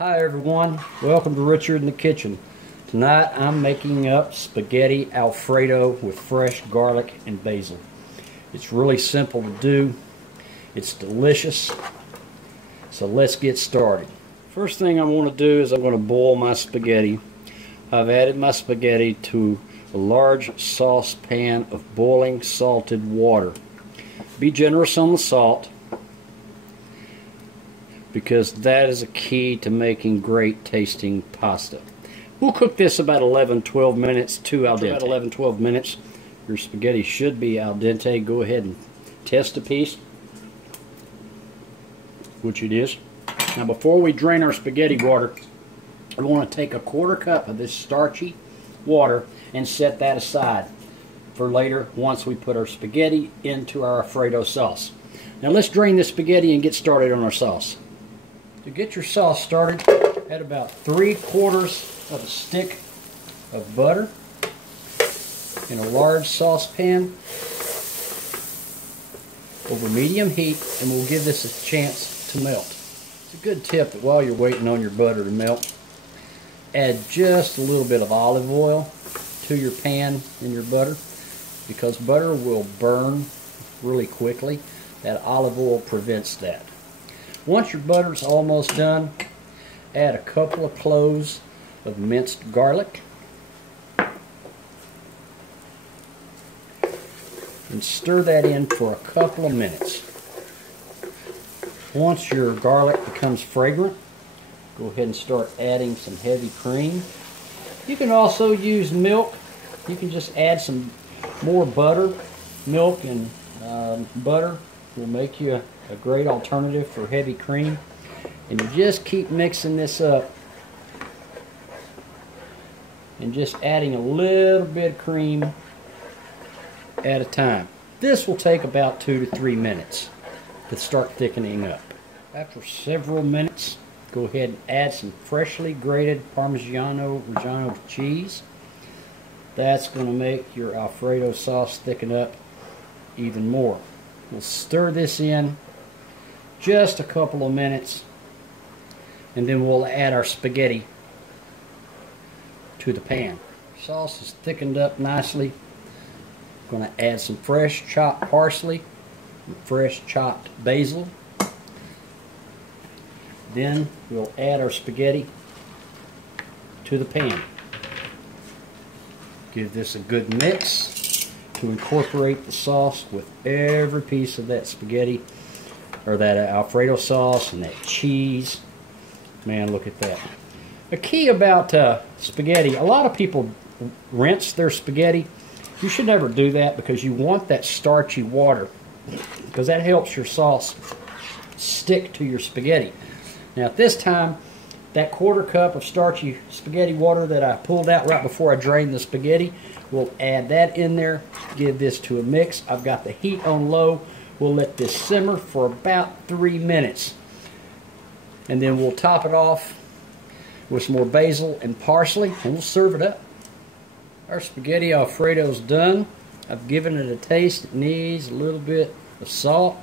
Hi everyone, welcome to Richard in the Kitchen. Tonight I'm making up spaghetti Alfredo with fresh garlic and basil. It's really simple to do, it's delicious, so let's get started. First thing I want to do is I'm going to boil my spaghetti. I've added my spaghetti to a large saucepan of boiling salted water. Be generous on the salt, because that is a key to making great tasting pasta. We'll cook this about 11-12 minutes to al dente. About 11-12 minutes, your spaghetti should be al dente. Go ahead and test a piece, which it is. Now before we drain our spaghetti water, we want to take a 1/4 cup of this starchy water and set that aside for later once we put our spaghetti into our Alfredo sauce. Now let's drain the spaghetti and get started on our sauce. To get your sauce started, add about 3/4 of a stick of butter in a large saucepan over medium heat, and we'll give this a chance to melt. It's a good tip that while you're waiting on your butter to melt, add just a little bit of olive oil to your pan and your butter, because butter will burn really quickly. That olive oil prevents that. Once your butter's almost done, add a couple of cloves of minced garlic and stir that in for a couple of minutes. Once your garlic becomes fragrant, go ahead and start adding some heavy cream. You can also use milk. You can just add some more butter. Milk and butter will make you a great alternative for heavy cream. And you just keep mixing this up and just adding a little bit of cream at a time. This will take about 2 to 3 minutes to start thickening up. After several minutes, go ahead and add some freshly grated Parmigiano-Reggiano cheese. That's going to make your Alfredo sauce thicken up even more. We'll stir this in just a couple of minutes, and then we'll add our spaghetti to the pan. Sauce is thickened up nicely. I'm going to add some fresh chopped parsley and fresh chopped basil. Then we'll add our spaghetti to the pan. Give this a good mix to incorporate the sauce with every piece of that spaghetti, or that Alfredo sauce and that cheese. Man, look at that. A key about spaghetti, a lot of people rinse their spaghetti. You should never do that, because you want that starchy water, because that helps your sauce stick to your spaghetti. Now at this time, that 1/4 cup of starchy spaghetti water that I pulled out right before I drained the spaghetti, we'll add that in there, give this to a mix. I've got the heat on low. We'll let this simmer for about 3 minutes, and then we'll top it off with some more basil and parsley, and we'll serve it up. Our spaghetti Alfredo's done. I've given it a taste. It needs a little bit of salt.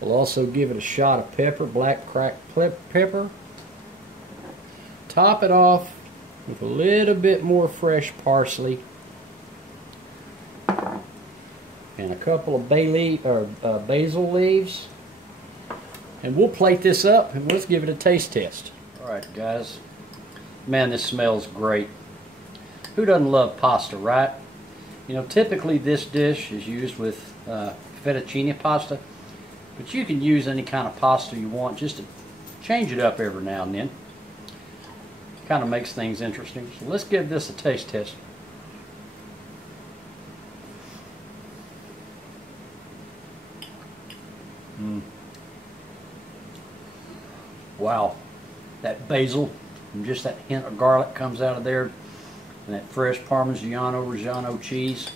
We'll also give it a shot of pepper, black cracked pepper. Top it off with a little bit more fresh parsley and a couple of basil leaves, and we'll plate this up and let's give it a taste test. Alright guys, man, this smells great. Who doesn't love pasta, right? You know, typically this dish is used with fettuccine pasta, but you can use any kind of pasta you want, just to change it up every now and then. Kind of makes things interesting. So let's give this a taste test. Wow, that basil and just that hint of garlic comes out of there, and that fresh Parmigiano-Reggiano cheese.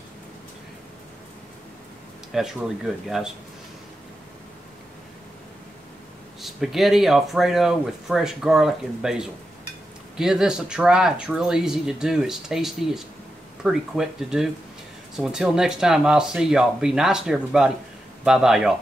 That's really good, guys. Spaghetti Alfredo with fresh garlic and basil. Give this a try. It's really easy to do. It's tasty. It's pretty quick to do. So until next time, I'll see y'all. Be nice to everybody. Bye-bye, y'all.